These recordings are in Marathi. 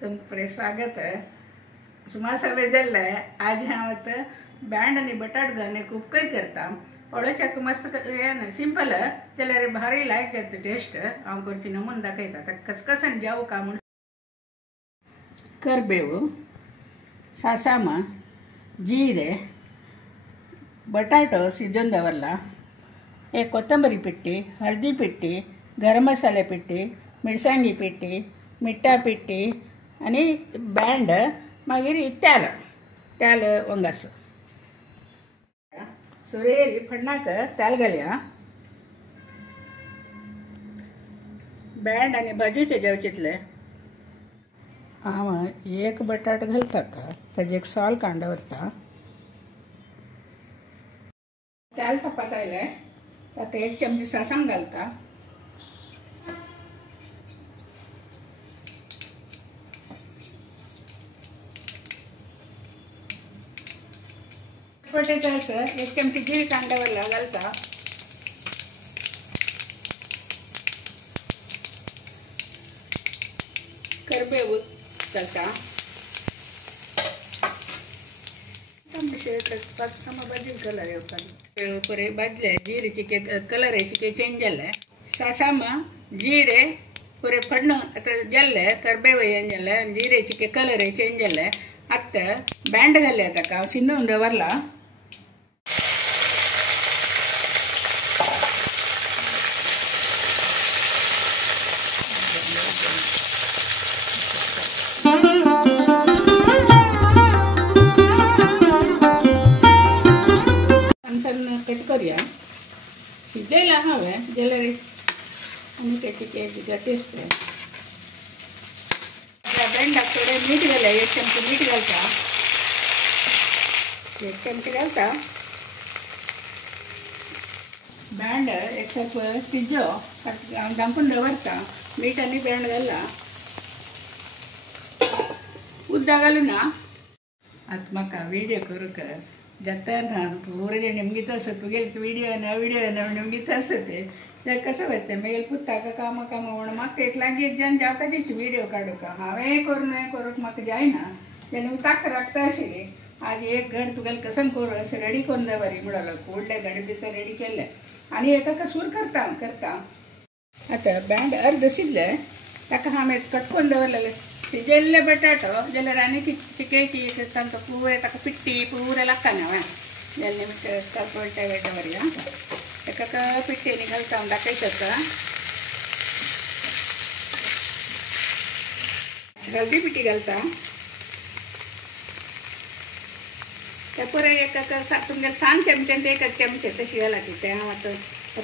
तुमचे स्वागत है। सुमा सवे जल्ले आज हावत बैंड आणि बटाट घालणे खूप काही करता ओळचक मस्त सिंपल जल्ले भारी लायक जात टेस्ट हांव करची नमून दाखयता कसकसन जाऊ का म्हण करबेवु सासाम जीरे बटाटो सिजन दवरला एक कोतंबरी पिट्टी हळदी पिट्टी गरम मसाले पिट्टी मिरसांगी पिट्टी मिठा पिट्टी आणि बैंड मागीर त्याल त्याल वंगास सुरेरी फडनाक त्याल घालया बैंड आणि भाजीचे जेवचितले हांव एक बटाट घालता का ताजे एक साल कांदा व्हरता त्याल तापतायले ताका एक चमची सासण घालता एक चमची जीरे कांदा वरला घालता करबेवु घालता भाजी कलर येवपाक भाजले जीरेचे कलर चेंज जाले सासाम जीरे पुरे फडण आता जाल्ले करबेव येन जाले जीरेचे कलर चेंज जाले आता बैंड घाले ताका सिंदून दवरला कट करूया शिजयला हवें जाल्यार आनी तेची टेस्ट बैंडाक थोडे मीठ घालया एक चमची मीठ घालता एक चमची घालता बैंड एक ಸ್ವಲ್ಪ सिजो दांपून दवरता मीठ आनी बैंड घालला उद्दा घालू ना आता म्हाका विडियो करूंक जाता ना पूरे निमगीत असत तुगे विडियो निमगीत असते ते कसं व्हायचं मेल पुस्तका कामा म्हणून म्हाका एक लागीत जावन जावपाची विडियो काडूक हांवें करूंक म्हाका जायना तेन्ना ताका राखता आशिल्ली आज एक घड तुगेलें कसन करूं अशें रेडी करून दवरी म्हणलो फुडले घडी भितर रेडी केले आनी एका सूर करता आतां बैंड अर्द शिजले ताका हांवें कट करून दवरलेले सिजयल्ले बटाटो जाल्यार आनी चिकेची तांचो पुरे ताका पिट्टी पुरे लागता ना हांवें जाल्ले कळटा दवरया एका पिट्टेनी घालता हांव दाखयता हळदी पिट्टी घालता ते पुरे एका तुमगे 3 चमचे ते 1 चमचे तशी घाला की ते हांव आतां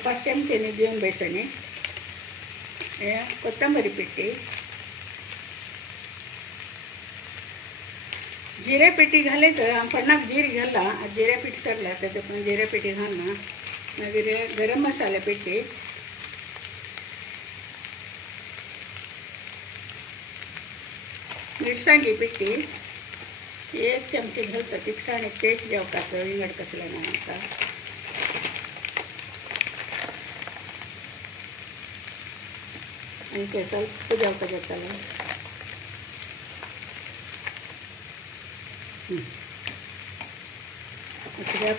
5 चमचेनी दिवन बेसनी हे कोथंबरी पिट्टी जीरे पिट्टी घाले हांव फडनाक जीरे घालला जीरे पीठ सरला तातूंत जीरे पिट्टी घालना मागीर गरम मसाले पिट्टी मिरसांगी पिट्टी एक चमची घालता तिखसाण टेस्ट जेवपाक विंगड कसले ना म्हाका आनी ते ಸ್ವಲ್ಪ जेवपाक येतालें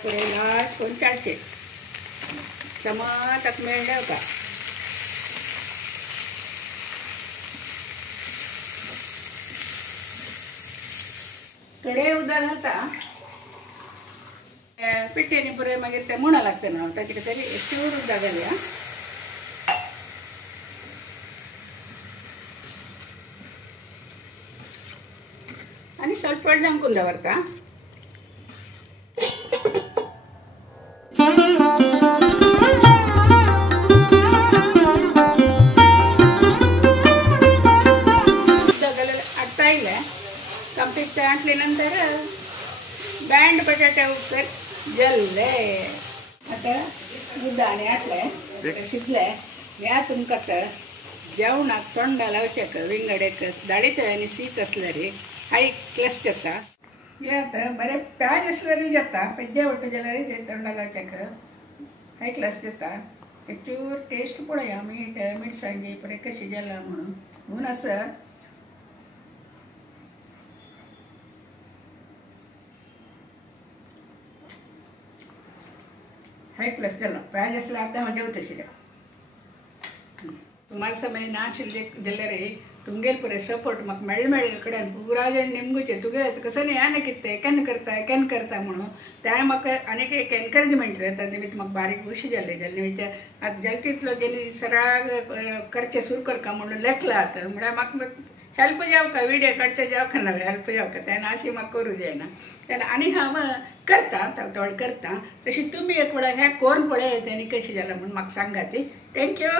पुरे लास्ट कोण चाळचे समज मेळ्ळें का थोडे उदक घालता पिट्टेनी पुरे मागीर ते मुणा लागता ना ताचे तरी चूर उदक घालया आनी ಸ್ವಲ್ಪ जांकून दवरता कंप्लीट आटल्यानंतर बैंड बटाटे उपर जल्ले आता उदक आटले शिजले ह्या तुमकां जेवणाक तोंडा लावचेक विंगडेक दाडीत आनी शीत आसल्यार हाय क्लस्ट जाता हे आता बरें प्याज आसल्यार जाता पेज्जे वट्ट जाल्यार तोंडा लावचेक हाय क्लस्ट जाता एक चूर टेस्ट पळया मीठ मिरसांगी पुरे कशी जाला म्हणून म्हणून आसा हाय प्लस जालो पाय आसल्यार अर्धा हांव जेवता आशिल्लें सुमार समय नाशिल्ले जाल्यार तुमगेर पळय सपोर्ट म्हाका मेळ्ळे कडेन पुरा जाण निमगुचे तुगे कसो न्ही हें कितें केन्ना करता म्हणून त्या म्हाका आनीक एक एनकरेजमेंट जाता निमित्त म्हाका बारीक उशी जाले निमित्त आतां जाल तितलो गेली सराग करचें सुरू करता म्हणून लेखला आतां म्हळ्यार म्हाका हेल्प जावका व्हिडिओ काडचे जावका ना हेल्प जावका तेन्ना अशी म्हाका करूं जायना तेन्ना आनी हांव करता थोडें करता तशी तुमी एक वेळा हें करून पळयात आनी कशें जालां म्हणून म्हाका सांगात थँक्यू.